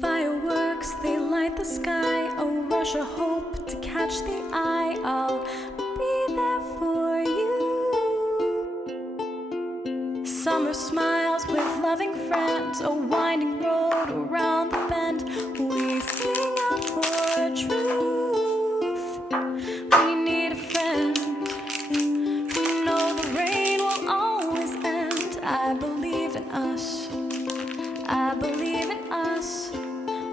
Fireworks, they light the sky, a rush of hope to catch the eye. I'll be there for you. Summer smiles with loving friends, a winding road around the bend. We sing out for truth. We need a friend. We know the rain will always end. I believe in us. I believe in us.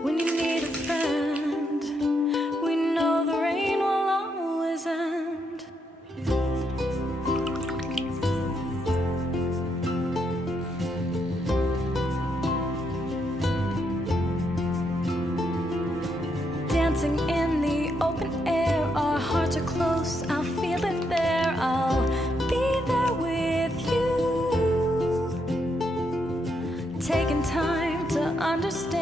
When you need a friend, we know the rain will always end. Dancing in the open air, our hearts are close, I'll feel it there. I'll be there with you. Taking time to understand